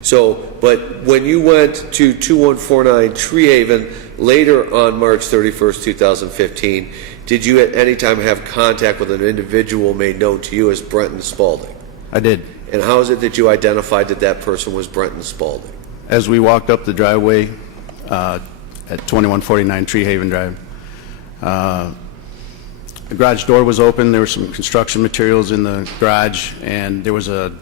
So, but when you went to 2149 Tree Haven later on March 31st, 2015, did you at any time have contact with an individual made known to you as Brent Spaulding? I did. And how is it that you identified that that person was Brent Spaulding? As we walked up the driveway at 2149 Tree Haven Drive, the garage door was open. There were some construction materials in the garage, and there was a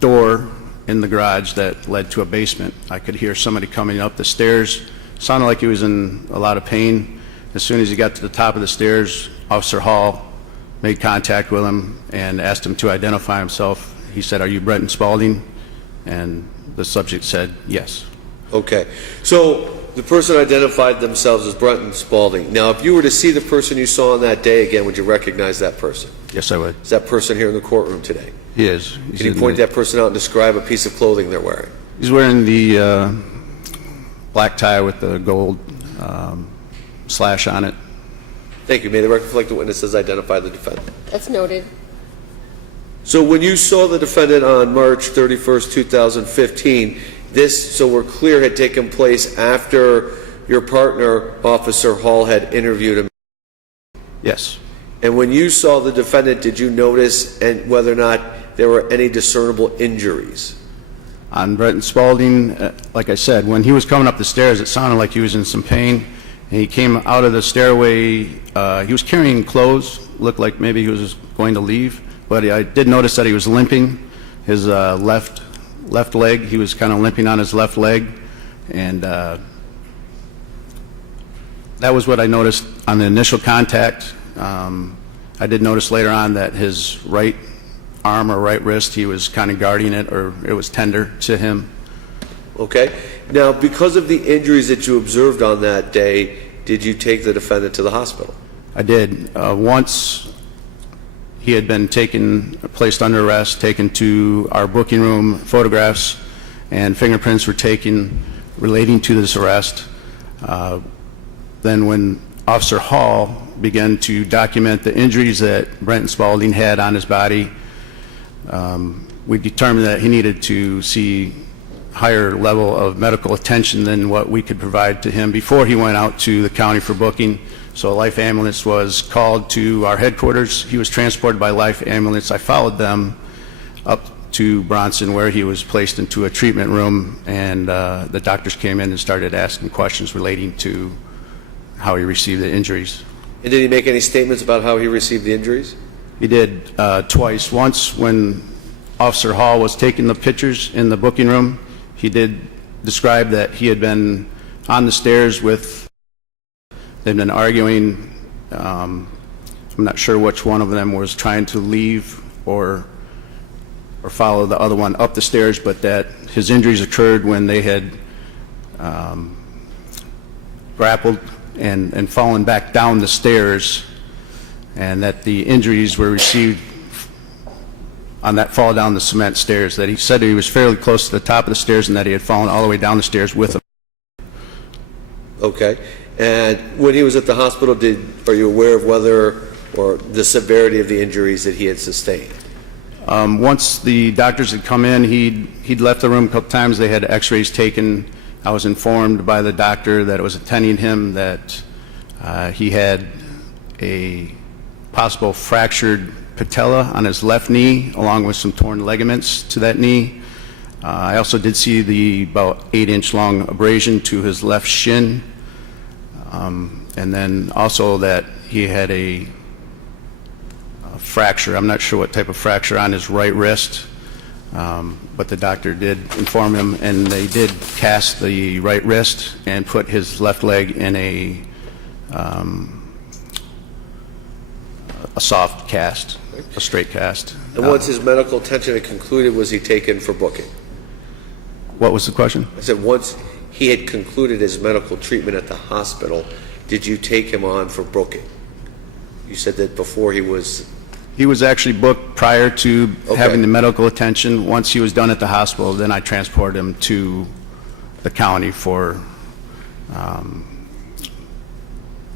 door in the garage that led to a basement. I could hear somebody coming up the stairs. Sounded like he was in a lot of pain. As soon as he got to the top of the stairs, Officer Hall made contact with him and asked him to identify himself. He said, "Are you Brent Spaulding?" And the subject said, "Yes." Okay. So the person identified themselves as Brent Spaulding. Now, if you were to see the person you saw on that day again, would you recognize that person? Yes, I would. Is that person here in the courtroom today? He is. Can you point that person out and describe a piece of clothing they're wearing? He's wearing the black tie with the gold slash on it. Thank you. May the record reflect the witnesses identify the defendant. That's noted. So when you saw the defendant on March 31st, 2015, this, so we're clear, had taken place after your partner, Officer Hall, had interviewed him? Yes. And when you saw the defendant, did you notice whether or not there were any discernible injuries? On Brent Spaulding, like I said, when he was coming up the stairs, it sounded like he was in some pain. And he came out of the stairway. He was carrying clothes. Looked like maybe he was going to leave. But I did notice that he was limping. His left leg, he was kind of limping on his left leg. And that was what I noticed on the initial contact. I did notice later on that his right arm or right wrist, he was kind of guarding it, or it was tender to him. Okay. Now, because of the injuries that you observed on that day, did you take the defendant to the hospital? I did. Once he had been placed under arrest, taken to our booking room, photographs and fingerprints were taken relating to this arrest. Then when Officer Hall began to document the injuries that Brent Spaulding had on his body, we determined that he needed to see higher level of medical attention than what we could provide to him before he went out to the county for booking. So a life ambulance was called to our headquarters. He was transported by life ambulance. I followed them up to Bronson, where he was placed into a treatment room, and the doctors came in and started asking questions relating to how he received the injuries. And did he make any statements about how he received the injuries? He did twice. Once when Officer Hall was taking the pictures in the booking room, he did describe that he had been on the stairs with, they'd been arguing. I'm not sure which one of them was trying to leave or follow the other one up the stairs, but that his injuries occurred when they had grappled and fallen back down the stairs, and that the injuries were received on that fall down the cement stairs. That he said he was fairly close to the top of the stairs and that he had fallen all the way down the stairs with him. Okay. And when he was at the hospital, are you aware of whether or the severity of the injuries that he had sustained? Once the doctors had come in, he'd left the room a couple times. They had x-rays taken. I was informed by the doctor that was attending him that he had a possible fractured patella on his left knee, along with some torn ligaments to that knee. I also did see the about 8-inch long abrasion to his left shin, and then also that he had a fracture. I'm not sure what type of fracture on his right wrist, but the doctor did inform him, and they did cast the right wrist and put his left leg in a soft cast, a straight cast. And once his medical attention had concluded, was he taken for booking? What was the question? I said once he had concluded his medical treatment at the hospital, did you take him on for booking? You said that before he was... He was actually booked prior to having the medical attention. Once he was done at the hospital, then I transported him to the county for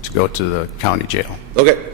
to go to the county jail. Okay.